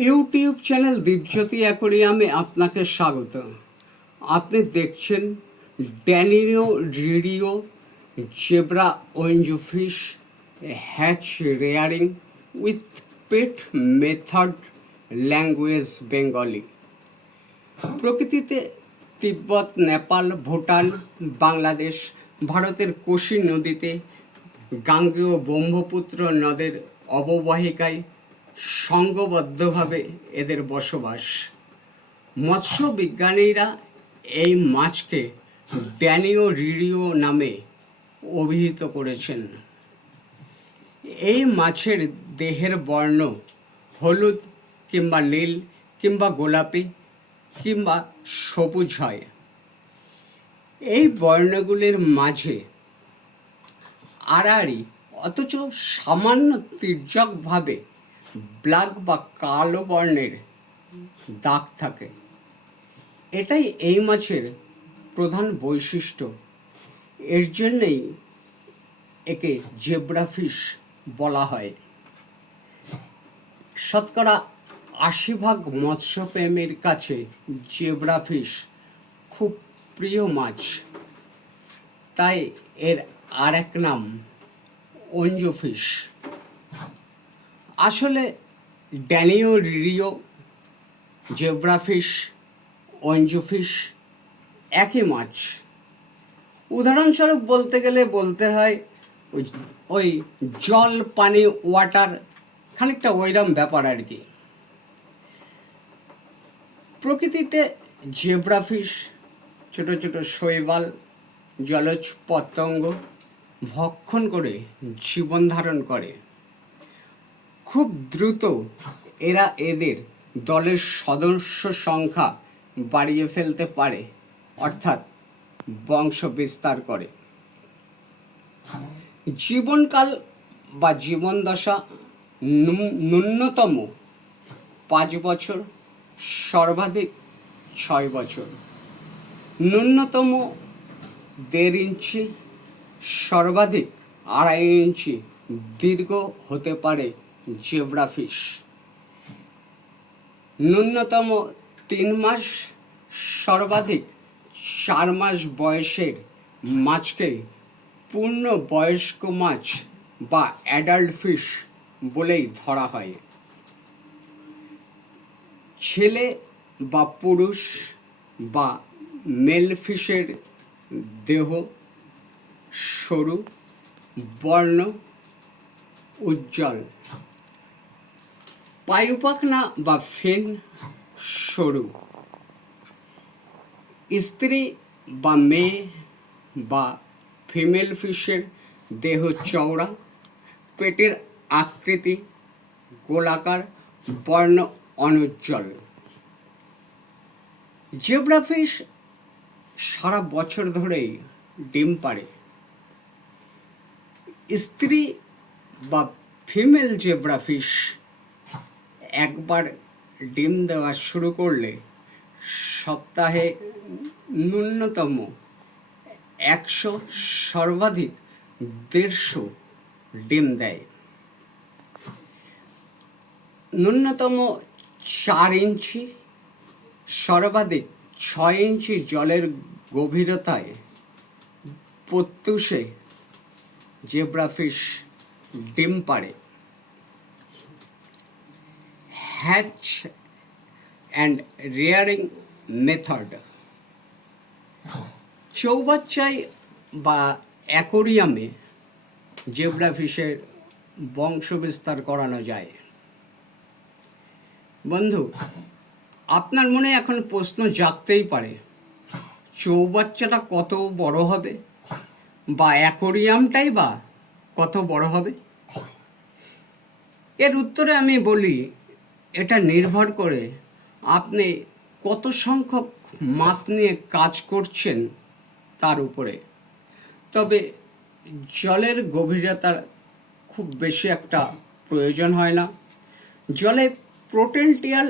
YouTube channel Dipjyoti অ্যাকোরিয়ামে আপনাকে স্বাগত। আপনি দেখছেন ড্যানিনো রিডিও জেব্রা ওয়েঞ্জুফিশ hatch rearing with pet method language Bengali. প্রকৃতিতে তিব্বত, নেপাল, ভুটান, বাংলাদেশ, ভারতের কোশি নদীতে, গাঙ্গেয় ব্রহ্মপুত্র নদের অববাহিকায় সংঘবদ্ধভাবে এদের বসবাস। মৎস্য বিজ্ঞানীরা এই মাছকে ড্যানিও রিডিও নামে অভিহিত করেছেন। এই মাছের দেহের বর্ণ হলুদ কিংবা নীল কিংবা গোলাপি কিংবা সবুজ হয়। এই বর্ণগুলির মাঝে আড়াআড়ি অথচ সামান্য তির্যকভাবে ব্ল্যাক বা কালো বর্ণের দাগ থাকে। এটাই এই মাছের প্রধান বৈশিষ্ট্য। এর জন্যেই একে জেব্রাফিশ বলা হয়। শতকরা ৮০% মৎস্যপ্রেমীর কাছে জেব্রাফিশ খুব প্রিয় মাছ, তাই এর আর এক নাম ওঞ্জুফিশ। আসলে ড্যানিও রিডিও, জেব্রাফিশ, ওঞ্জুফিশ একই মাছ। উদাহরণস্বরূপ বলতে গেলে বলতে হয় ওই জল পানি ওয়াটার, খানিকটা ওইরকম ব্যাপার আর কি। প্রকৃতিতে জেব্রাফিশ ছোট ছোট শৈবাল, জলজ পতঙ্গ ভক্ষণ করে জীবন ধারণ করে। খুব দ্রুত এরা এদের দলের সদস্য সংখ্যা বাড়িয়ে ফেলতে পারে, অর্থাৎ বংশ বিস্তার করে। জীবনকাল বা জীবনদশা ন্যূনতম ৫ বছর, সর্বাধিক ৬ বছর। ন্যূনতম ১.৫ ইঞ্চি, সর্বাধিক ২.৫ ইঞ্চি দীর্ঘ হতে পারে জেব্রাফিশ। ন্যূনতম ৩ মাস, সর্বাধিক ৪ মাস বয়সের মাছকে পূর্ণ বয়স্ক মাছ বা অ্যাডাল্ট ফিশ বলেই ধরা হয়। ছেলে বা পুরুষ বা মেল ফিশের দেহ সরু, বর্ণ উজ্জ্বল, পায়ুপাখনা বা ফিন সরু। স্ত্রী বা মেয়ে বা ফিমেল ফিশের দেহ চওড়া, পেটের আকৃতি গোলাকার, বর্ণ অনুজ্জ্বল। জেব্রাফিশ সারা বছর ধরেই ডিম পাড়ে। স্ত্রী বা ফিমেল জেব্রাফিশ একবার ডিম দেওয়া শুরু করলে সপ্তাহে ন্যূনতম ১০০, সর্বাধিক ১৫০ ডিম দেয়। ন্যূনতম ৪ ইঞ্চি, সর্বাধিক ৬ ইঞ্চি জলের গভীরতায় প্রত্যুষে জেব্রাফিশ ডিম পাড়ে। Hatch and rearing method. চৌবাচ্চায় বা অ্যাকোরিয়ামে জেব্রাফিশের বংশবিস্তার করানো যায়। বন্ধু, আপনার মনে এখন প্রশ্ন জাগতেই পারে, চৌবাচ্চাটা কত বড় হবে বা অ্যাকোরিয়ামটাই বা কত বড় হবে? এর উত্তরে আমি বলি, এটা নির্ভর করে আপনি কত সংখ্যক মাছ নিয়ে কাজ করছেন তার উপরে। তবে জলের গভীরতার খুব বেশি একটা প্রয়োজন হয় না। জলে পোটেনশিয়াল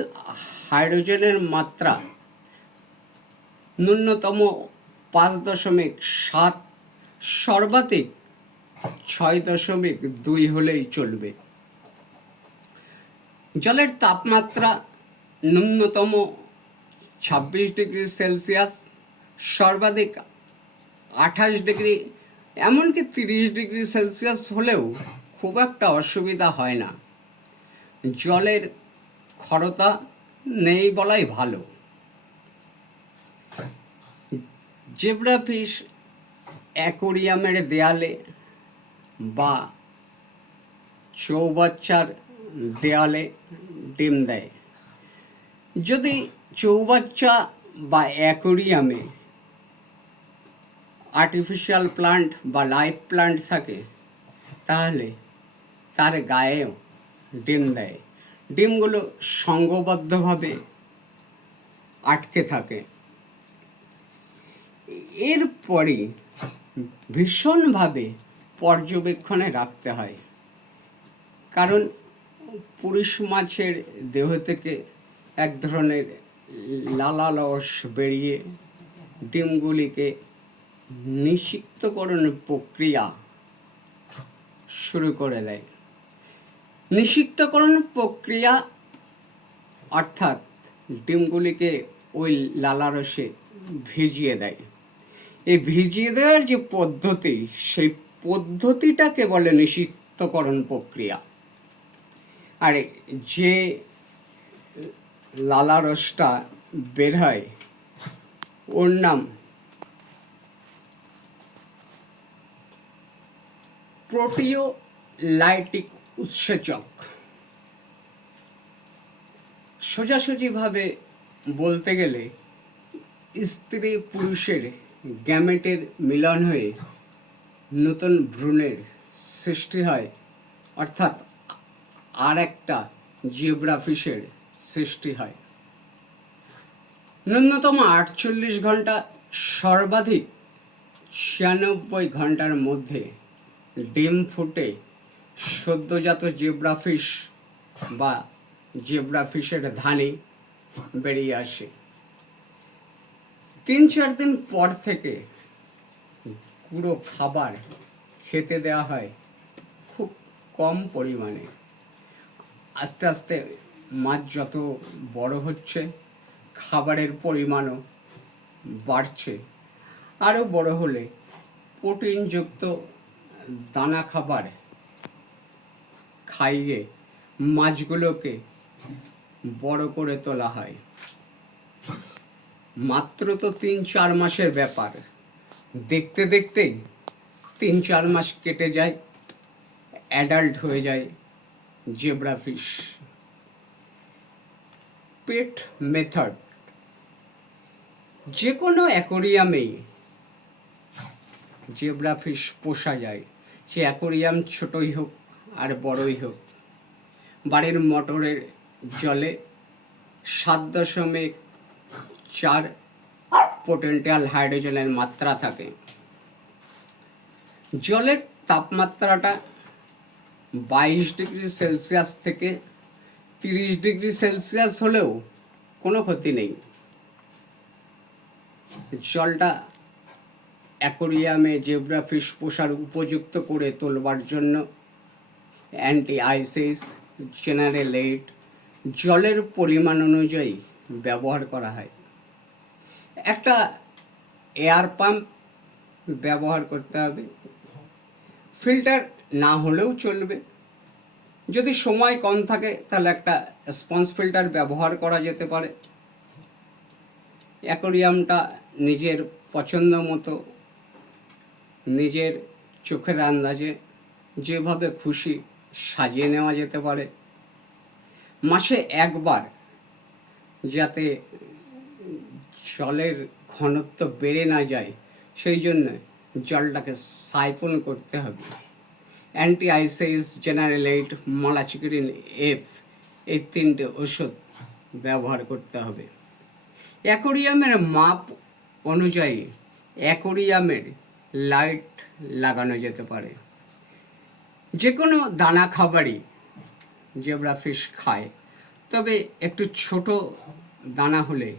হাইড্রোজেনের মাত্রা ন্যূনতম ৫.৭, সর্বাধিক ৬.২ হলেই চলবে। জলের তাপমাত্রা ন্যূনতম 26 ডিগ্রি সেলসিয়াস, সর্বাধিক 28 ডিগ্রি, এমনকি 30 ডিগ্রি সেলসিয়াস হলেও খুব একটা অসুবিধা হয় না। জলের খরতা নেই বলাই ভালো। জেব্রাফিশ অ্যাকোরিয়ামের দেয়ালে বা চৌবাচ্চার দেয়ালে ডিম দেয়। যদি চৌবাচ্চা বা অ্যাকোরিয়ামে আর্টিফিশিয়াল প্লান্ট বা লাইভ প্লান্ট থাকে, তাহলে তার গায়েও ডিম দেয়। ডিমগুলো সংঘবদ্ধভাবে আটকে থাকে। এরপরে ভীষণভাবে পর্যবেক্ষণে রাখতে হয়, কারণ পুরুষ মাছের দেহ থেকে এক ধরনের লালারস বেরিয়ে ডিমগুলিকে নিষিক্তকরণ প্রক্রিয়া শুরু করে দেয়। নিষিক্তকরণ প্রক্রিয়া অর্থাৎ ডিমগুলিকে ওই লালারসে ভিজিয়ে দেয়। এই ভিজিয়ে দেওয়ার যে পদ্ধতি, সেই পদ্ধতিটাকে বলে নিষিক্তকরণ প্রক্রিয়া। আর যে লালারসটা বের হয় ওর নাম প্রোটিওলাইটিক উৎসেচক। সোজাসুজিভাবে বলতে গেলে স্ত্রী পুরুষের গ্যামেটের মিলন হয়ে নতুন ভ্রূণের সৃষ্টি হয়, অর্থাৎ আর একটা জিওগ্রাফিসের সৃষ্টি হয়। ন্যূনতম 48 ঘন্টা, সর্বাধিক 96 ঘন্টার মধ্যে ডিম ফুটে সদ্যজাত জেব্রাফিশ বা জেব্রাফিশের ধানি বেরিয়ে আসে। 3-4 দিন পর থেকে পুরো খাবার খেতে দেওয়া হয় খুব কম পরিমাণে। আস্তে আস্তে মাছ যত বড় হচ্ছে, খাবারের পরিমাণও বাড়ছে। আরও বড় হলে প্রোটিনযুক্ত দানা খাবার খাইয়ে মাছগুলোকে বড় করে তোলা হয়। মাত্র তো 3-4 মাসের ব্যাপার, দেখতে দেখতে 3-4 মাস কেটে যায়, অ্যাডাল্ট হয়ে যায় জেব্রাফিশ। পেট মেথড। যে কোনো অ্যাকোরিয়ামেই জেব্রাফিশ পোষা যায়, সে অ্যাকোরিয়াম ছোটই হোক আর বড়ই হোক। বাড়ির মোটরের জলে 7.4 পোটেনশিয়াল হাইড্রোজেনের মাত্রা থাকে। জলের তাপমাত্রাটা 22 ডিগ্রি সেলসিয়াস থেকে 30 ডিগ্রি সেলসিয়াস হলেও কোনো ক্ষতি নেই। জলটা অ্যাকোরিয়ামে জেব্রাফিশ পোষার উপযুক্ত করে তোলবার জন্য অ্যান্টি-আইসিস, জেনারেল এইড জলের পরিমাণ অনুযায়ী ব্যবহার করা হয়। একটা এয়ার পাম্প ব্যবহার করতে হবে। ফিল্টার না হলেও চলবে। যদি সময় কম থাকে তাহলে একটা স্পঞ্জ ফিল্টার ব্যবহার করা যেতে পারে। অ্যাকোরিয়ামটা নিজের পছন্দ মতো, নিজের চোখের আন্দাজে যেভাবে খুশি সাজিয়ে নেওয়া যেতে পারে। মাসে একবার যাতে জলের ঘনত্ব বেড়ে না যায়, সেই জন্য জলটাকে সাইফন করতে হবে। অ্যান্টি-আইসিস, জেনারেল এইড, মালাচিকুরিন এফ, এই 3টে ওষুধ ব্যবহার করতে হবে। অ্যাকোরিয়ামের মাপ অনুযায়ী অ্যাকোরিয়ামের লাইট লাগানো যেতে পারে। যে কোনো দানা খাবারই জেব্রাফিশ খায়, তবে একটু ছোট দানা হলে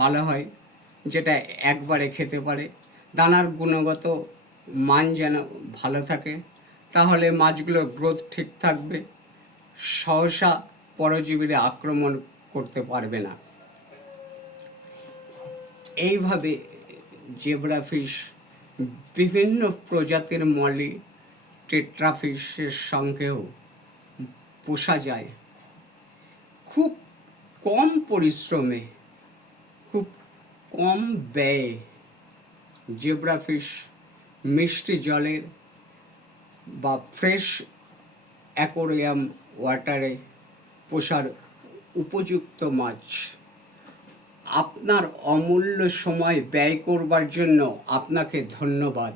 ভালো হয়, যেটা একবারে খেতে পারে। দানার গুণগত মান যেন ভালো থাকে, তাহলে মাছগুলোর গ্রোথ ঠিক থাকবে। সহসা পরজীবীরা আক্রমণ করতে পারবে না। এইভাবে জেব্রাফিশ বিভিন্ন প্রজাতির মলি টেট্রাফিশের সঙ্গেও পোষা যায়। খুব কম পরিশ্রমে, খুব কম ব্যয়ে জেব্রাফিশ মিষ্টি জলের বা ফ্রেশ অ্যাকোরিয়াম ওয়াটারে পোষার উপযুক্ত মাছ। আপনার অমূল্য সময় ব্যয় করবার জন্য আপনাকে ধন্যবাদ।